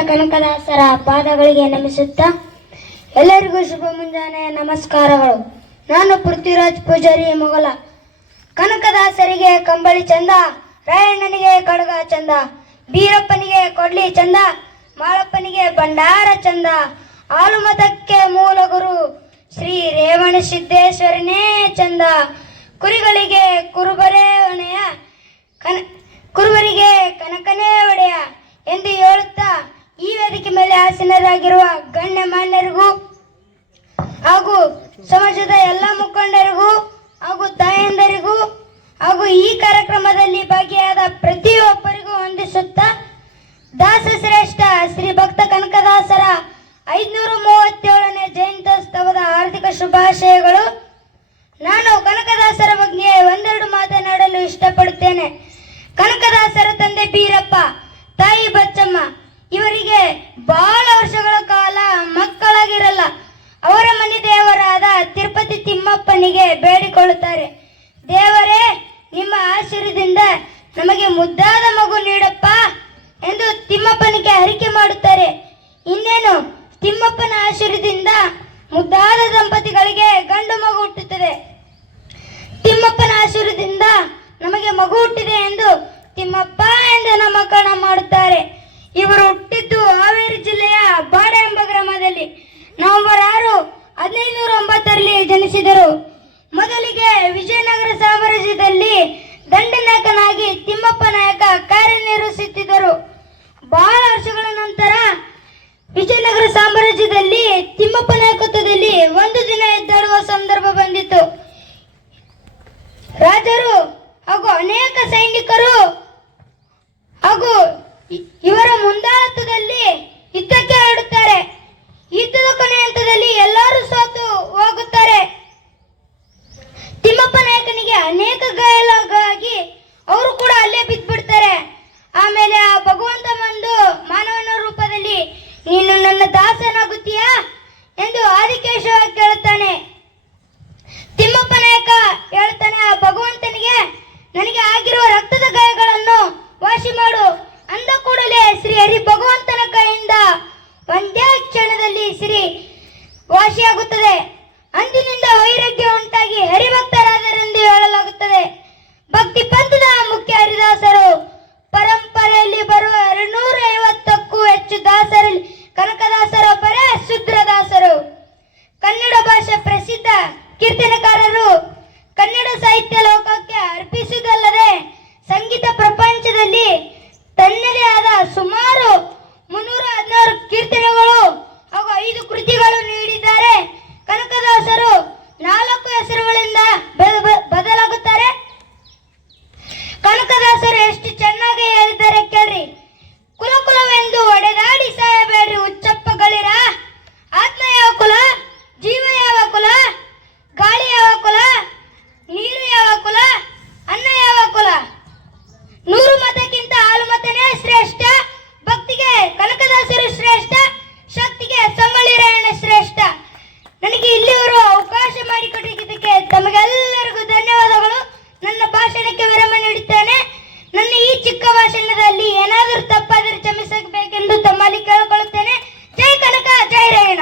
ಕನಕದಾಸರ ಪಾದಗಳಿಗೆ ನಮಿಸುತ್ತಾ ಎಲ್ಲರಿಗೂ ಶುಭ ಮುಂಜಾನೆ ನಮಸ್ಕಾರಗಳು. ನಾನು ಪೃಥ್ವಿರಾಜ್ ಪೂಜಾರಿ ಮೊಗಲ ಕನಕದಾಸರಿಗೆ ಕಂಬಳಿ ಚಂದ, ರಾಯಣ್ಣನಿಗೆ ಕಡಗ ಚಂದ, ಬೀರಪ್ಪನಿಗೆ ಕೊಡ್ಲಿ ಚಂದ, ಮಾಳಪ್ಪನಿಗೆ ಭಂಡಾರ ಚಂದ. ಆಲುಮತಕ್ಕೆ ಮೂಲ ಗುರು ಶ್ರೀ ರೇವಣ ಸಿದ್ದೇಶ್ವರನೇ ಚಂದ. ಕುರಿಗಳಿಗೆ ಕುರುಬರೇ ಒಣೆಯ ಕನ ಕುರುಬರಿಗೆ ಕನಕನೇ ಒಡೆಯ ಎಂದು ಹೇಳುತ್ತಾ ಈ ವೇದಿಕೆ ಮೇಲೆ ಆಸೀನರಾಗಿರುವ ಗಣ್ಯ ಮಾನ್ಯರಿಗೂ ಹಾಗೂ ಸಮಾಜದ ಎಲ್ಲ ಮುಖಂಡರಿಗೂ ಹಾಗೂ ತಾಯಂದರಿಗೂ ಹಾಗೂ ಈ ಕಾರ್ಯಕ್ರಮದಲ್ಲಿ ಭಾಗಿಯಾದ ಪ್ರತಿಯೊಬ್ಬರಿಗೂ ವಂದಿಸುತ್ತಾ ದಾಸ ಶ್ರೇಷ್ಠ ಶ್ರೀ ಭಕ್ತ ಕನಕದಾಸರ ಐದುನೂರ ಮೂವತ್ತೇಳನೇ ಜಯಂತ್ಯೋತ್ಸವದ ಹಾರ್ದಿಕ ಶುಭಾಶಯಗಳು. ನಾನು ಕನಕದಾಸರ ಬಗ್ಗೆ ಒಂದೆರಡು ಮಾತನಾಡಲು ಇಷ್ಟಪಡುತ್ತೇನೆ. ಕನಕದಾಸರ ತಂದೆ ಬೀರಪ್ಪ ತಿಮ್ಮಪ್ಪನಿಗೆ ಬೇಡಿಕೊಳ್ಳುತ್ತಾರೆ. ದೇವರೇ, ನಿಮ್ಮ ಆಶೀರ್ವದಿಂದ ನಮಗೆ ಮುದ್ದಾದ ಮಗು ನೀಡಪ್ಪ ಎಂದು ತಿಮ್ಮಪ್ಪನಿಗೆ ಹರಿಕೆ ಮಾಡುತ್ತಾರೆ. ಇನ್ನೇನು, ತಿಮ್ಮಪ್ಪನ ಆಶೀರ್ವದಿಂದ ಮುದ್ದಾದ ದಂಪತಿಗಳಿಗೆ ಗಂಡು ಮಗು ಹುಟ್ಟುತ್ತದೆ. ತಿಮ್ಮಪ್ಪನ ಆಶೀರ್ವದಿಂದ ನಮಗೆ ಮಗು ಹುಟ್ಟಿದೆ ಎಂದು ತಿಮ್ಮಪ್ಪ ಎಂದು ನಾಮಕರಣ ಮಾಡುತ್ತಾರೆ. ಇವರು ಹುಟ್ಟಿದ್ದು ಹಾವೇರಿ ಜಿಲ್ಲೆಯ ಬಾಡ ಎಂಬ ಗ್ರಾಮದಲ್ಲಿ. ನವೆಂಬರ್ ಆರು ಹದಿನೈದುನೂರ ಒಂಬತ್ತರಲ್ಲಿ ಜನಿಸಿದರು. ಮೊದಲಿಗೆ ವಿಜಯನಗರ ಸಾಮ್ರಾಜ್ಯದಲ್ಲಿ ದಂಡನಾಯಕನಾಗಿ ತಿಮ್ಮಪ್ಪ ನಾಯಕ ಕಾರ್ಯನಿರ್ವಹಿಸುತ್ತಿದ್ದರು. ಬಹಳ ವರ್ಷಗಳ ನಂತರ ವಿಜಯನಗರ ಸಾಮ್ರಾಜ್ಯದಲ್ಲಿ ತಿಮ್ಮಪ್ಪ ನಾಯಕತ್ವದಲ್ಲಿ ಒಂದು ದಿನ ಎದ್ದಾಡುವ ಸಂದರ್ಭ ಬಂದಿತು ರಾಜರು ಹಾಗೂ ಅನೇಕ ಸೈನಿಕರು ಹಾಗೂ ಇವರ ಮುಂದಾಳತ್ವದಲ್ಲಿ ಯುದ್ಧಕ್ಕೆ ಹೊರಡುತ್ತಾರೆ ಯುದ್ಧದ ಹಂತದಲ್ಲಿ ಎಲ್ಲರೂ ಸೋತು ಹೋಗುತ್ತಾರೆ. ತಿಮ್ಮಪ್ಪ ನಾಯಕನಿಗೆ ಅನೇಕ ಗಾಯಗಳಾಗಿ ಅವರು ಕೂಡ ಅಲ್ಲೇ ಬಿದ್ದ್ಬಿಡ್ತಾರೆ. ಆಮೇಲೆ ಆ ಭಗವಂತ ಬಂದು ಮಾನವನ ರೂಪದಲ್ಲಿ, ನೀನು ನನ್ನ ದಾಸನಾಗುತ್ತೀಯಾ? ಪ್ರಪಂಚದಲ್ಲಿ ತನ್ನದೇ ಆದ ಸುಮಾರು ಮುನ್ನೂರ ಹದಿನಾರು ಕೀರ್ತನೆಗಳು ಹಾಗೂ ಐದು ಕೃತಿಗಳು ಚಿಕ್ಕ ಭಾಷಣದಲ್ಲಿ ಏನಾದರೂ ತಪ್ಪಾದರೆ ಕ್ಷಮಿಸಬೇಕೆಂದು ತಮ್ಮಲ್ಲಿ ಕೇಳಿಕೊಳ್ಳುತ್ತೇನೆ. ಜೈ ಕನಕ ಜೈ ರೇಣ